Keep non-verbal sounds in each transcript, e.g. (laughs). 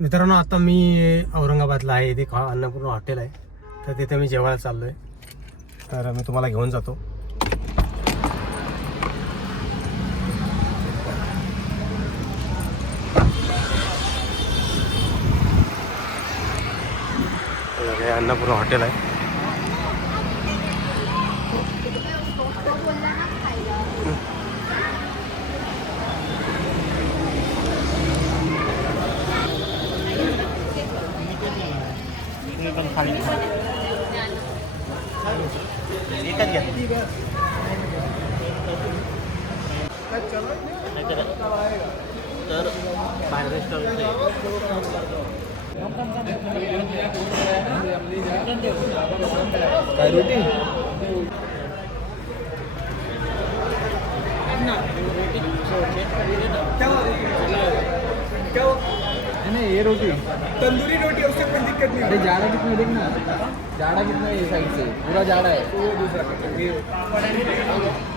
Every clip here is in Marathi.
मित्रांनो आता मी औरंगाबादला आहे. इथे खा अन्नपूर्ण हॉटेल आहे. तर तिथे मी जेवायला चाललो आहे तर मी तुम्हाला घेऊन जातो. हे अन्नपूर्ण हॉटेल आहे. तर बाहेर काय रोटी नहीं ये रोटी। तंदूरी रोटी उससे कोई दिक्कत नहीं अरे जाड़ा कितना देखना। जाड़ा कितना है ये साइड से? पूरा जाड़ा है। वो दूसरा ये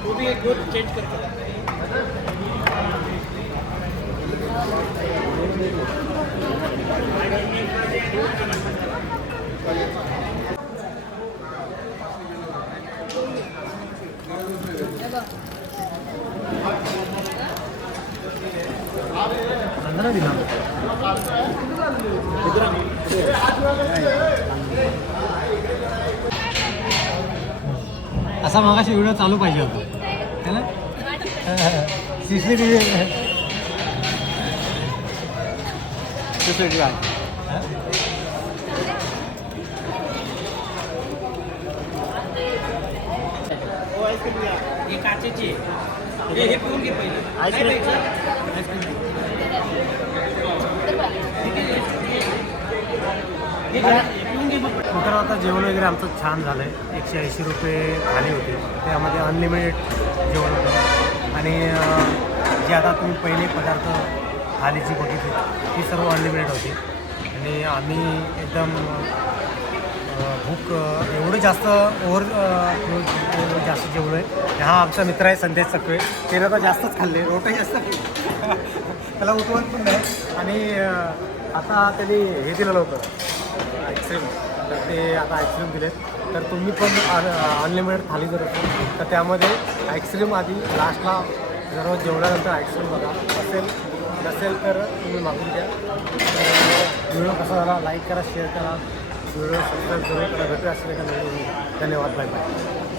वो भी एक दो चेंज करके पंधरा दिला. असा मागाशी व्हिडिओ चालू पाहिजे होता. है ना? सी सी टी व्ही हे काचेची. आहे. हे हे पिऊन घे पहिले. काय प्यायचं? हे घ्या, हे पिऊन घे मग. मित्रांनो आता जेवण वगैरे आमचं छान झालं आहे एकशे ऐंशी रुपये थाली होते. त्यामध्ये अनलिमिटेड जेवण होतं. आणि जे आता तुम्ही पहिले पदार्थ थालीची बघितली ती सर्व अनलिमिटेड होती. आणि आम्ही एकदम भूक एवढं जास्त ओव्हर जास्त जेवलो आहे हा आमचा मित्र आहे संदेश सकवे त्यानं तर जास्तच खाल्ले. रोटे जास्त (laughs) त्याला उठवत पण नाही. आणि आता त्यांनी हे दिलेलं होतं आईस्क्रीम. तर ते आता आईस्क्रीम दिलेत. तर तुम्ही पण अनलिमिटेड थाली जर असेल तर त्यामध्ये आईस्क्रीम आधी लास्टला जर जेवल्यानंतर आईस्क्रीम बघा. असेल नसेल तर तुम्ही मागून घ्या. व्हिडिओ कसा झाला लाईक करा शेअर करा. व्हिडिओ सबस्क्राईब करा. भेटू असेल का धन्यवाद. Bye bye